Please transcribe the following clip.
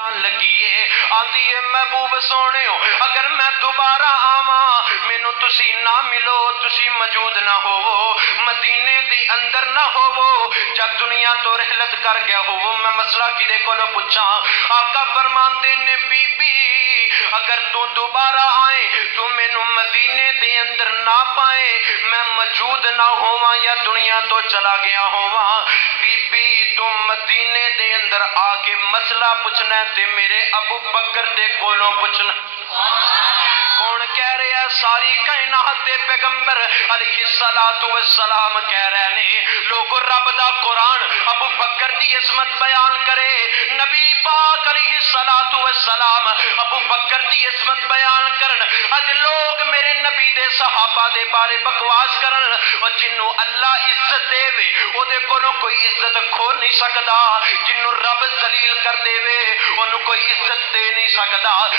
لگیے آندی ہے محبوب سونےو اگر میں دوبارہ آواں مینوں تسی نہ ملو تسی موجود نہ ہوو مدینے دی اندر نہ ہوو جب دنیا تو رحلت کر گیا ہوو میں مسئلہ کدے کولو پوچھاں آقا فرماندے نے بی بی اگر تو دوبارہ آئے تو مینوں مدینے دے اندر نہ پائے میں موجود نہ ہوواں یا دنیا تو چلا گیا ہوواں بی بی تو مدینے دے اندر آ کے مسئلہ پوچھنا ہے تے میرے ابو بکر دے کولوں پوچھنا کون کہہ رہے ہیں ساری کائنات دے پیغمبر علیہ السلام کہہ رہے نے لوگ رب دا قرآن ابو بکر دی عظمت بیان کرے نبی پاک علیہ السلام ابو بکر دی عظمت بیان کرن اج لوگ میرے نبی دے صحابہ دے بارے بکواس کرن اور جنوں اللہ عزت دے وے او دے کولوں کوئی عزت کھو نہیں سکدا جنوں رب ذلیل کر دے وے اونوں کوئی عزت دے نہیں سکدا